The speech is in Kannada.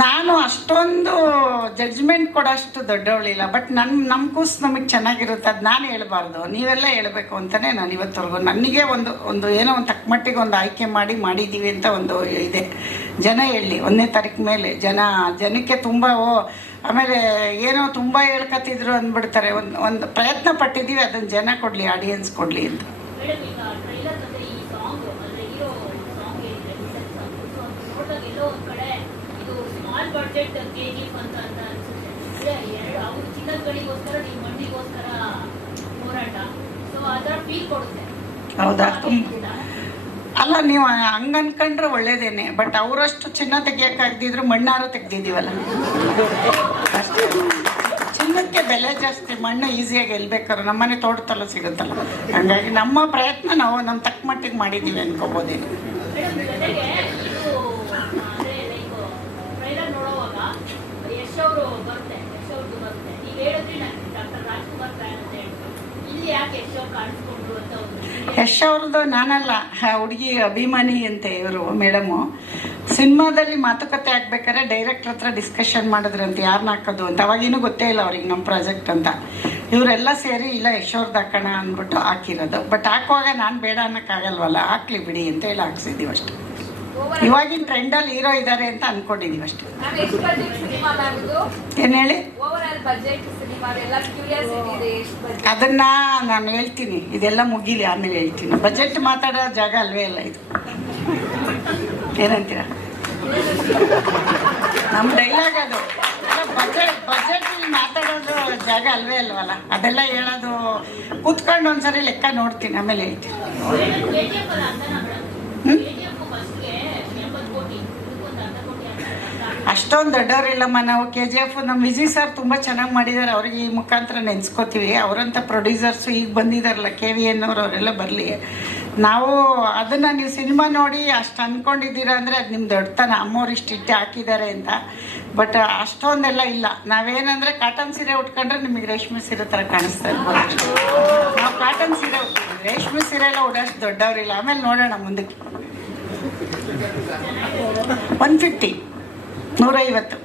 ನಾನು ಅಷ್ಟೊಂದು ಜಡ್ಜ್ಮೆಂಟ್ ಕೊಡೋಷ್ಟು ದೊಡ್ಡವಳಿಲ್ಲ ಬಟ್ ನನ್ನ ನಮ್ಮ ಕೂಸು ನಮಗೆ ಚೆನ್ನಾಗಿರುತ್ತೆ ಅದು ನಾನು ಹೇಳಬಾರ್ದು. ನೀವೆಲ್ಲ ಹೇಳಬೇಕು ಅಂತಲೇ ನಾನು ಇವತ್ತವರೆಗೂ ನನಗೆ ಒಂದು ಒಂದು ಏನೋ ಒಂದು ತಕ್ಕ ಮಟ್ಟಿಗೆ ಒಂದು ಆಯ್ಕೆ ಮಾಡಿ ಮಾಡಿದ್ದೀವಿ ಅಂತ ಒಂದು ಇದೆ. ಜನ ಹೇಳಿ ಒಂದನೇ ತಾರೀಕು ಮೇಲೆ ಜನ ಜನಕ್ಕೆ ತುಂಬ ಓ ಆಮೇಲೆ ಏನೋ ತುಂಬ ಹೇಳ್ಕತ್ತಿದ್ರು ಅಂದ್ಬಿಡ್ತಾರೆ. ಒಂದು ಒಂದು ಪ್ರಯತ್ನ ಪಟ್ಟಿದ್ದೀವಿ ಅದನ್ನು ಜನ ಕೊಡಲಿ ಆಡಿಯನ್ಸ್ ಕೊಡಲಿ ಅಂತ ಮೇಡಮ್ ಈಗ ಟ್ರೈಲರ್ ಅಂದ್ರೆ ಈ ಸಾಂಗ್ ಅಂದ್ರೆ ಹೀರೋ ಸಾಂಗ್ ಏನಿದೆ ವಿಲನ್ ಸಾಂಗ್ ಸೊ ಅದು ನೋಡಿದಾಗ ಎಲ್ಲೋ ಒಂದ್ ಕಡೆ ಇದು ಸ್ಮಾಲ್ ಬಡ್ಜೆಟ್ ಕೆ ಜಿ ಅಂತ ಅಂತ ಅನ್ಸುತ್ತೆ. ಅಂದ್ರೆ ಎರಡು ಅವ್ರು ಚಿನ್ನದ ಗಣಿಗೋಸ್ಕರ ನೀವು ಮಂಡಿಗೋಸ್ಕರ ಹೋರಾಟ. ಸೊ ಅದರ ಫೀಲ್ ಕೊಡುತ್ತೆ. ಹೌದಾ? ಅಲ್ಲ ನೀವು ಹಂಗೆ ಅನ್ಕೊಂಡ್ರೆ ಒಳ್ಳೇದೇನೆ ಬಟ್ ಅವರಷ್ಟು ಚಿನ್ನ ತೆಗಿಯೋಕ್ಕಾಗ್ದಿದ್ರು ಮಣ್ಣಾರು ತೆಗ್ದಿದ್ದೀವಲ್ಲ. ಅಷ್ಟೇ. ಚಿನ್ನಕ್ಕೆ ಬೆಲೆ ಜಾಸ್ತಿ ಮಣ್ಣು ಈಸಿಯಾಗಿ ಎಲ್ಬೇಕಾದ್ರೆ ನಮ್ಮನೆ ತೋಟದಲ್ಲ ಸಿಗುತ್ತಲ್ಲ. ಹಂಗಾಗಿ ನಮ್ಮ ಪ್ರಯತ್ನ ನಾವು ನಮ್ಮ ತಕ್ಕ ಮಟ್ಟಿಗೆ ಮಾಡಿದ್ದೀವಿ ಅನ್ಕೋಬೋದೇನು. ಮೇಡಮ್ ಜೊತೆಗೆ ಇದು ಅದೇ ಲೈಕ್ ಟ್ರೈಲರ್ ನೋಡೋವಾಗ ಯಶ್ ಅವ್ರದ್ದು ಅಂತ ಅಂತ ನಾನಲ್ಲ ಹುಡುಗಿ ಅಭಿಮಾನಿ ಅಂತ ಇವರು, ಮೇಡಮು. ಸಿನಿಮಾದಲ್ಲಿ ಮಾತುಕತೆ ಆಗ್ಬೇಕಾದ್ರೆ ಡೈರೆಕ್ಟರ್ ಹತ್ರ ಡಿಸ್ಕಷನ್ ಮಾಡಿದ್ರಂತೆ ಯಾರನ್ನ ಹಾಕೋದು ಅಂತ. ಅವಾಗಿನೂ ಗೊತ್ತೇ ಇಲ್ಲ ಅವ್ರಿಗೆ ನಮ್ಮ ಪ್ರಾಜೆಕ್ಟ್ ಅಂತ. ಇವರೆಲ್ಲ ಸೇರಿ, ಇಲ್ಲ ಯಶೋರ್ದು ಹಾಕೋಣ ಅಂದ್ಬಿಟ್ಟು ಹಾಕಿರೋದು. ಬಟ್ ಹಾಕುವಾಗ ನಾನು ಬೇಡ ಅನ್ನೋಕ್ಕಾಗಲ್ವಲ್ಲ, ಹಾಕ್ಲಿ ಬಿಡಿ ಅಂತ ಹೇಳಿ ಹಾಕ್ಸಿದ್ದೀವಿ ಅಷ್ಟೇ. ಇವಾಗಿನ ಟ್ರೆಂಡಲ್ಲಿ ಹೀರೋ ಇದ್ದಾರೆ ಅಂತ ಅನ್ಕೊಂಡಿದೀವಿ ಅಷ್ಟೇ. ಏನು ಹೇಳಿ? ಅದನ್ನ ನಾನು ಹೇಳ್ತೀನಿ ಇದೆಲ್ಲ ಮುಗೀಲಿ ಆಮೇಲೆ ಹೇಳ್ತೀನಿ. ಬಜೆಟ್ ಮಾತಾಡೋ ಜಾಗ ಅಲ್ವೇ ಇಲ್ಲ ಇದು. ಏನಂತೀರ? ನಮ್ಮ ಡೈಲಾಗ್ ಅದು. ಬಜೆಟ್ ಬಜೆಟ್ ಮಾತಾಡೋದು ಜಾಗ ಅಲ್ವೇ ಅಲ್ವಲ್ಲ ಅದೆಲ್ಲ ಹೇಳೋದು ಕೂತ್ಕೊಂಡು ಒಂದ್ಸರಿ ಲೆಕ್ಕ ನೋಡ್ತೀನಿ ಆಮೇಲೆ ಹೇಳ್ತೀನಿ ಕೆ ಜಿ ಎಫ್ ಅಲ್ಲ ಅಂತಾನ ಮೇಡಮ್ ಕೆ ಜಿ ಎಫ್ ಫಸ್ಟ್ಗೆ ಎಂಬತ್ತು ಕೋಟಿ ಇದಕ್ಕೊಂದು ಅರ್ಧ ಕೋಟಿ ಅಂತ ಅಷ್ಟೊಂದು ದೊಡ್ಡವರಿಲ್ಲಮ್ಮ. ನಾವು ಕೆ ಜಿ ಎಫ್ ನಮ್ಮ ವಿಜಯ್ ಸರ್ ತುಂಬ ಚೆನ್ನಾಗಿ ಮಾಡಿದ್ದಾರೆ ಅವ್ರಿಗೆ ಈ ಮುಖಾಂತರ ನೆನೆಸ್ಕೋತೀವಿ. ಅವರಂಥ ಪ್ರೊಡ್ಯೂಸರ್ಸು ಈಗ ಬಂದಿದ್ದಾರಲ್ಲ ಕೆ ವಿ ಎನ್ ಅವ್ರು, ಅವರೆಲ್ಲ ಬರಲಿ. ನಾವು ಅದನ್ನು ನೀವು ಸಿನಿಮಾ ನೋಡಿ ಅಷ್ಟು ಅಂದ್ಕೊಂಡಿದ್ದೀರಾ ಅಂದರೆ ಅದು ನಿಮ್ಮ ದೊಡ್ಡತನ. ಅಮ್ಮವ್ರು ಇಷ್ಟು ಇಟ್ಟು ಹಾಕಿದ್ದಾರೆ ಅಂತ. ಬಟ್ ಅಷ್ಟೊಂದೆಲ್ಲ ಇಲ್ಲ. ನಾವೇನಂದರೆ ಕಾಟನ್ ಸೀರೆ ಉಟ್ಕೊಂಡ್ರೆ ನಿಮಗೆ ರೇಷ್ಮೆ ಸೀರೆ ಥರ ಕಾಣಿಸ್ತಾ ಇರ್ಬೋದು. ನಾವು ಕಾಟನ್ ಸೀರೆ ರೇಷ್ಮೆ ಸೀರೆ ಎಲ್ಲ ಉಡೋಷ್ಟು ದೊಡ್ಡವರಿಲ್ಲ. ಆಮೇಲೆ ನೋಡೋಣ ಮುಂದಕ್ಕೆ. ಒನ್ ಫಿಫ್ಟಿ ನೂರೈವತ್ತು